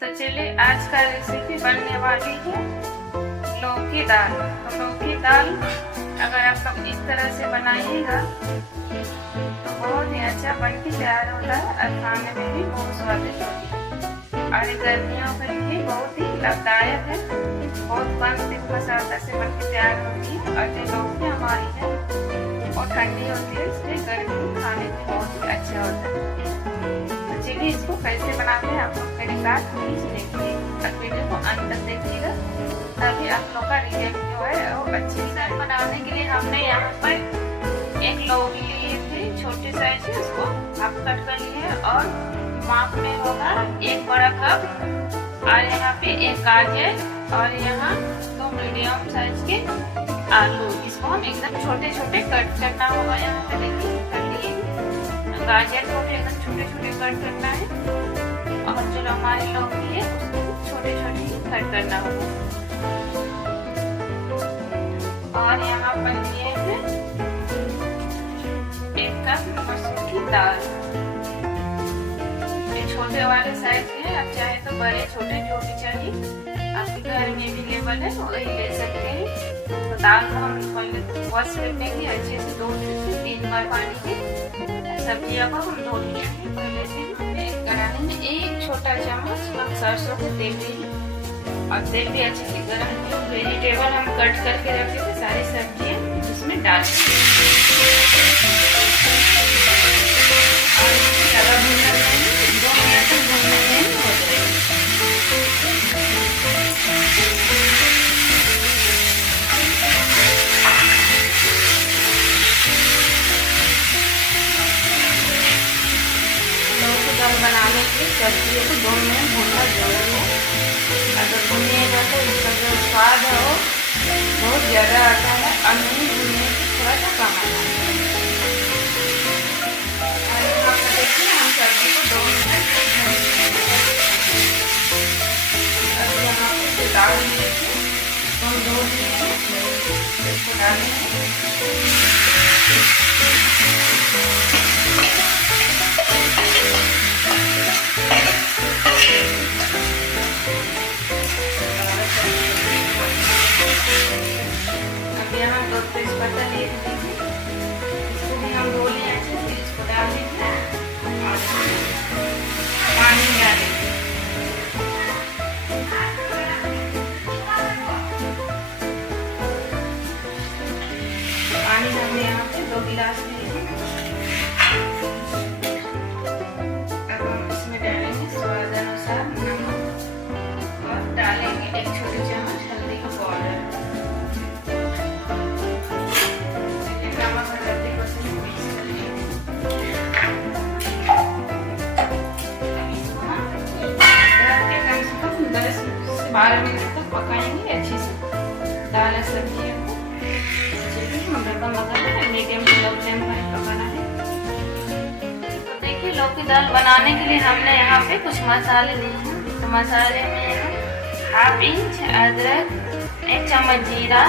तो चलिए आज का रेसिपी बनने वाली है लौकी दाल। तो लौकी दाल अगर आप लोग इस तरह से बनाइएगा तो बहुत ही अच्छा बन के तैयार होता है और खाने में भी बहुत स्वादिष्ट होती है और गर्मियों के लिए बहुत ही लाभदायक है। बहुत कम तेल मसाला से बन के तैयार होती है और जो लौकी हमारी है और ठंडी होती है, इसलिए गर्मी में खाने में बहुत ही अच्छा होता है। तो चलिए इसको कैसे बनाते हैं आप लोग मेरे साथ प्लीज देखिए और वीडियो को अंत तक देखिएगा, तभी आप लोग का रिजल्ट जो है वो अच्छी से बनाने के लिए हमने यहाँ पर एक लौकी लिए थे छोटे साइज से, उसको हाफ कट कर लिए और माप में होगा 1 बड़ा कप और यहाँ पे 1 गाजर और यहाँ 2 मीडियम साइज के आलू। इसको हम एकदम छोटे छोटे कट करना होगा। यहाँ पे देखिए कर लिए गाजर को भी एकदम छोटे छोटे कट करना है और जो हमारी लौकी है उसको छोटे छोटे कट करना होगा। और यहाँ पर लिए हैं 1 कप मसूर की दाल। ये छोटे वाले साइज के हैं, आप चाहे तो बड़े छोटे जो भी चाहिए आपके घर में अवेलेबल है वही ले सकते हैं। तो दाल को हम पहले वॉश कर लेंगे अच्छे से 2 से 3 बार पानी से। सब्जियों को हम धो लिए हैं पहले से। एक कढ़ाई में 1 छोटा चम्मच सरसों के तेल लीजिए और तेल भी अच्छे से गर्म किया। वेजिटेबल हम कट करके रखे थे सारी सब्जियां उसमें डाल और ज़्यादा भूनना नहीं, 2 मिनट तक भूनने में हो जाएगी। बनाने के लिए सब्जियों को 2 मिनट भूनना जरूरी है। अगर भूनिएगा तो इसका जो स्वाद है वो बहुत ज़्यादा आता है और नहीं भूनने से थोड़ा सा कम आता है। और यहाँ पर देखिए हम सब्जी को 2 मिनट अब यहाँ पर दाल लिए थे तो हम धो लिए हैं, इसको डालेंगे। यहाँ 2 तेजपत्ता लिए थे, इसको भी हम धो लिए अच्छे से। इसको डाल देंगे और पानी डालेंगे। पानी हमने यहाँ पे 2 गिलास लिए हैं। अब हम इसमें डालेंगे स्वाद अनुसार नमक और डालेंगे 1 छोटी चम्मच हल्दी का पाउडर। कम 10 से 12 मिनट तक पकाएंगे अच्छे से दाल सब्जियों को। मीडियम से लो फ्लेम पर पकाना है। तो देखिए लौकी दाल बनाने के लिए हमने यहाँ पे कुछ मसाले लिए हैं। तो मसाले में 1/2 इंच अदरक, 1 चम्मच जीरा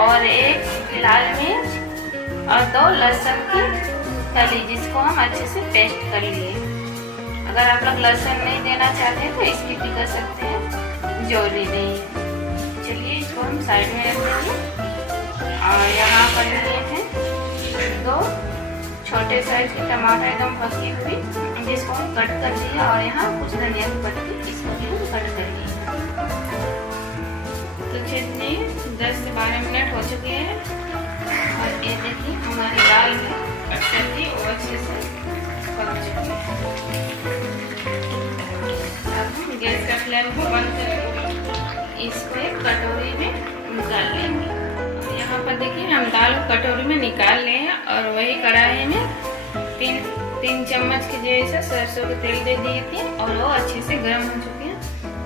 और 1 लाल मिर्च और 2 लहसुन की कली, जिसको हम अच्छे से पेस्ट कर लिए। अगर आप लोग लहसुन नहीं देना चाहते हैं तो स्किप भी कर सकते हैं, जरूरी नहीं है। चलिए इसको हम साइड में रख देंगे। और यहाँ पर लिए हैं 2 छोटे साइज के टमाटर एकदम पकी हुई, जिसको हम कट कर दिए और यहाँ कुछ धनिया की पत्ती, इसको भी हम कट कर लिए। तो चलिए 10 से 12 मिनट हो चुके हैं और ये देखिए हमारी दाल में सब्जी वो अच्छे से पक चुकी है। अब हम गैस का फ्लेम को बंद करके इसको एक कटोरी में निकाल लेंगे। और यहाँ पर देखिए हम दाल कटोरी में निकाल ले हैं और वही कढ़ाई में 3 चम्मच के जैसा सरसों के तेल दे दिए थे और वो अच्छे से गर्म हो चुके हैं।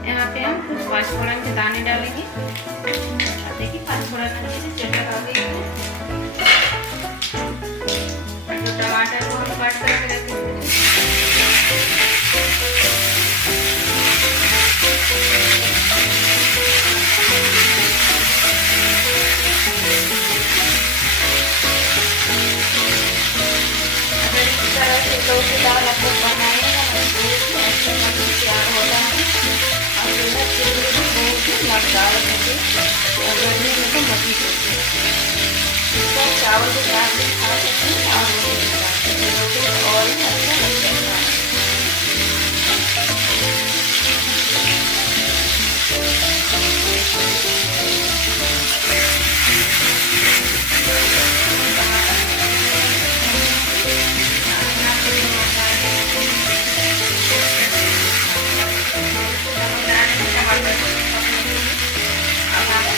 यहाँ पे हम कुछ 5 फोड़न के दाने डालेंगे। देखिए 5 फोड़न अच्छे से चटक आ गई है। जो टमाटर को हम कट करके रखे थे अगर इस तरह से लौकी दाल आप लोग बनाएंगे ना तो अच्छे तैयार हो जाएंगे। चावल के साथ भी खा सकते हैं और रोटी के साथ, रोटी तो और ही अच्छा लगता है।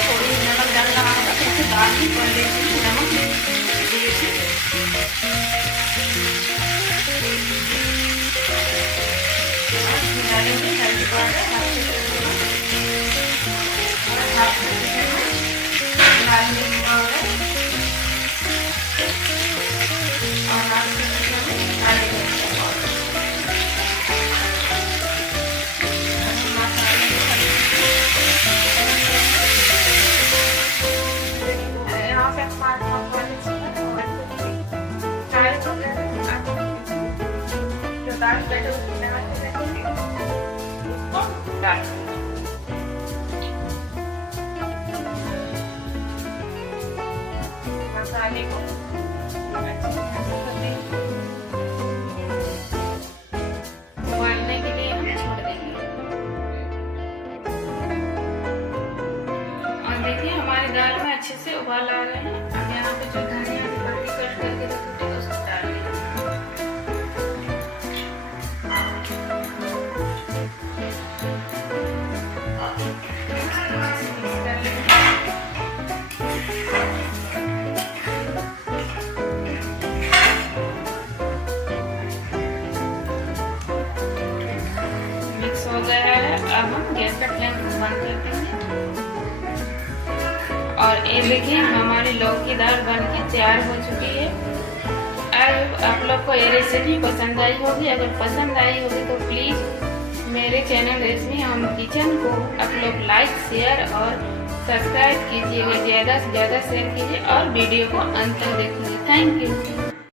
थोड़ी नमक डालना होगा तो उसे दाल ही कर लेती हूँ नमक डालेंगे हल्दी पाउडर लाल मिर्च पाउडर और काले मिर्च पाउडर। यहाँ पे जो दाल बैठे उसमें डाल मसाले को उबालने के लिए हम छोड़ देंगे। और देखिए हमारे दाल में अच्छे से उबाल आ रहे हैं। अब यहाँ पे जो धनिया की पत्ती कट करके रखी थी उसको डाल देंगे। हो गया है, अब हम गैस का फ्लेम बंद कर देंगे। और ये देखिए हमारी लौकी दाल बनके तैयार हो चुकी है। अब आप लोग को ये रेसिपी पसंद आई होगी। अगर पसंद आई होगी तो प्लीज़ मेरे चैनल रेशमी होम किचन को आप लोग लाइक शेयर और सब्सक्राइब कीजिएगा, ज़्यादा से ज़्यादा शेयर कीजिए और वीडियो को अंत तक देखिए। Thank you.